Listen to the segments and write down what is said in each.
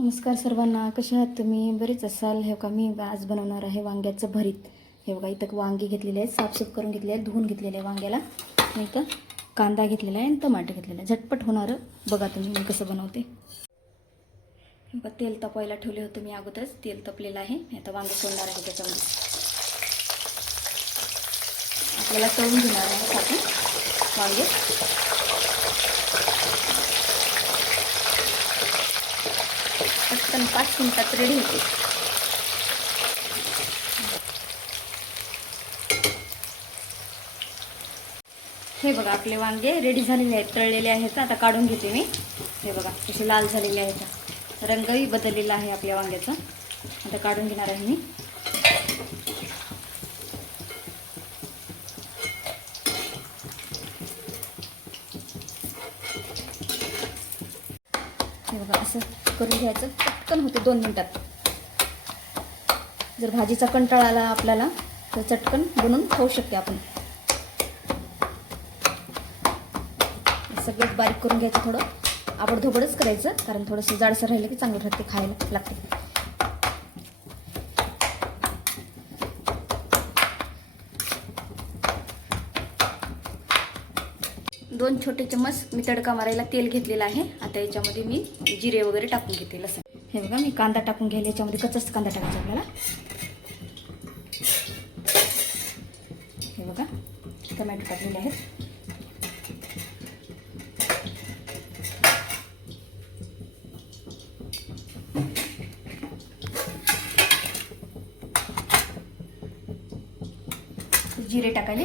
नमस्कार सर्वांना कशा आहात तुम्ही? बरेच असाल हे का मी आज बनवणार आहे वांग्याचं भरीत. हे बघा इथं वांगी घेतलेली आहेत साफसूफ करून घेतली आहे धुवून घेतलेले आहे वांग्याला. नाही इथं कांदा घेतलेला आहे आणि टमाटर घेतलेला आहे. झटपट होणारं बघा तुम्ही मी कसं बनवते. हे बघा तेल तपवायला ठेवले होते मी अगोदरच. तेल तपलेलं आहे. आता वांगे सोडणार आहे त्याच्यामध्ये. आपल्याला तळून घेणार आहे साठी वांगे. पटकन पाच मिनिटात रेडी होते. हे बघा आपले वांगे रेडी झालेले आहेत तळलेले आहेत. आता काढून घेते मी. हे बघा कसे लाल झालेले आहेत. रंगही बदललेला आहे आपल्या वांग्याचा. आता काढून घेणार आहे मी. हे बघा असं करून घ्यायचं. पटकन होते दोन मिनटात. जर भाजीचा कंटाळा आला आपल्याला तर चटकन बनवून खाऊ शकते आपण. सगळं बारीक करून घ्यायचं थोडं. आवडधोबडच करायचं कारण थोडंसं जाडसर राहिलं की चांगलं राहते खायला लागते. दोन छोटे चम्मच मी तडका मारायला तेल घेतलेलं आहे. आता याच्यामध्ये मी जिरे वगैरे टाकून घेते लसण. हे बघा मी कांदा टाकून घ्यायला याच्यामध्ये कच्चाच कांदा टाकायचा आपल्याला. हे बघा टमॅटो टाकलेले आहेत. जिरे टाकायले.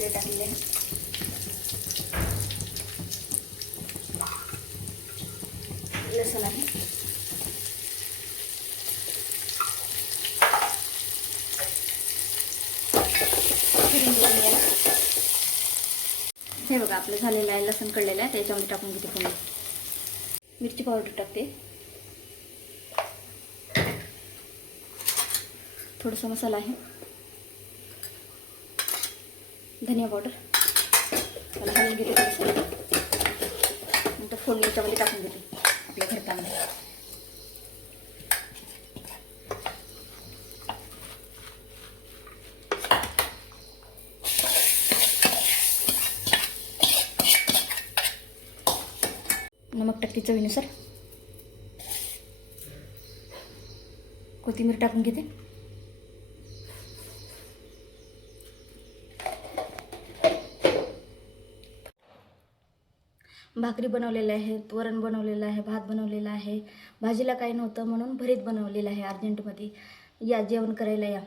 जिरे टाकले. लसूण आहे. हे बघा आपलं झालेलं आहे लसूण कळलेलं आहे त्याच्यामध्ये टाकून घेते पुन्हा. मिरची पावडर टाकते. थोडासा मसाला आहे. धनिया पावडर मला घेते नंतर फोडणी याच्यामध्ये टाकून घेते आपल्या घरतामध्ये नमक टाकते चवीनुसार. कोथिंबीर टाकून घेते. भाकरी बनवलेल्या आहेत वरण बनवलेलं आहे भात बनवलेला आहे भाजीला काही नव्हतं म्हणून भरीत बनवलेलं आहे अर्जंटमध्ये. या जेवण करायला या.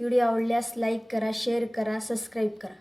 व्हिडिओ आवडल्यास लाईक करा शेअर करा सबस्क्राईब करा.